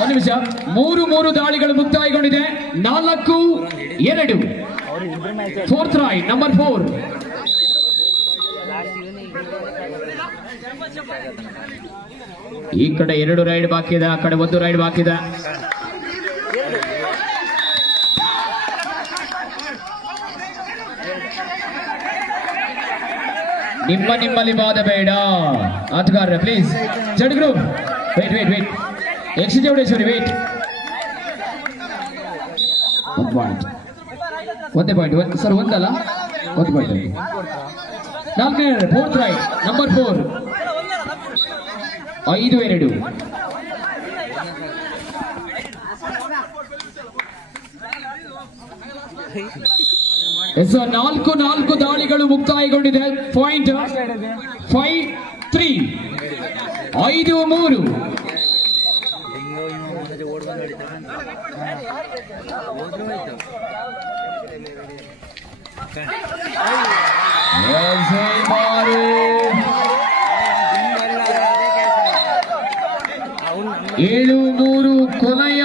ಒಂದು ನಿಮಿಷ. 3 ದಾಳಿಗಳು ಮುಕ್ತಾಯಗೊಂಡಿದೆ. 4-2. Fourth ride number 4. ಈ ಕಡೆ 2 ರೈಡ್ ಬಾಕಿ ಇದೆ, ಆ ಕಡೆ 1 ರೈಡ್ ಬಾಕಿ ಇದೆ. ನಿಮ್ಮಲ್ಲಿ ಬಾಧ ಬೇಡ ಆಟಗಾರರ, ಪ್ಲೀಸ್. Z group wait. ಯಕ್ಷ ಚೌಡೇಶ್ವರಿ ವೇಟ್. 1 ಪಾಯಿಂಟ್ ಸರ್, 1 ಅಲ್ಲ 1 ಪಾಯಿಂಟ್. 4ನೇ ಫೋರ್ತ್ ರೈಡ್ ನಂಬರ್ 4. 5-2. ಸರ್ 4 ದಾಳಿಗಳು ಮುಕ್ತಾಯಗೊಂಡಿದೆ. ಪಾಯಿಂಟ್ 5-3. 5-3. ಏಳು 3 ಕೊನೆಯ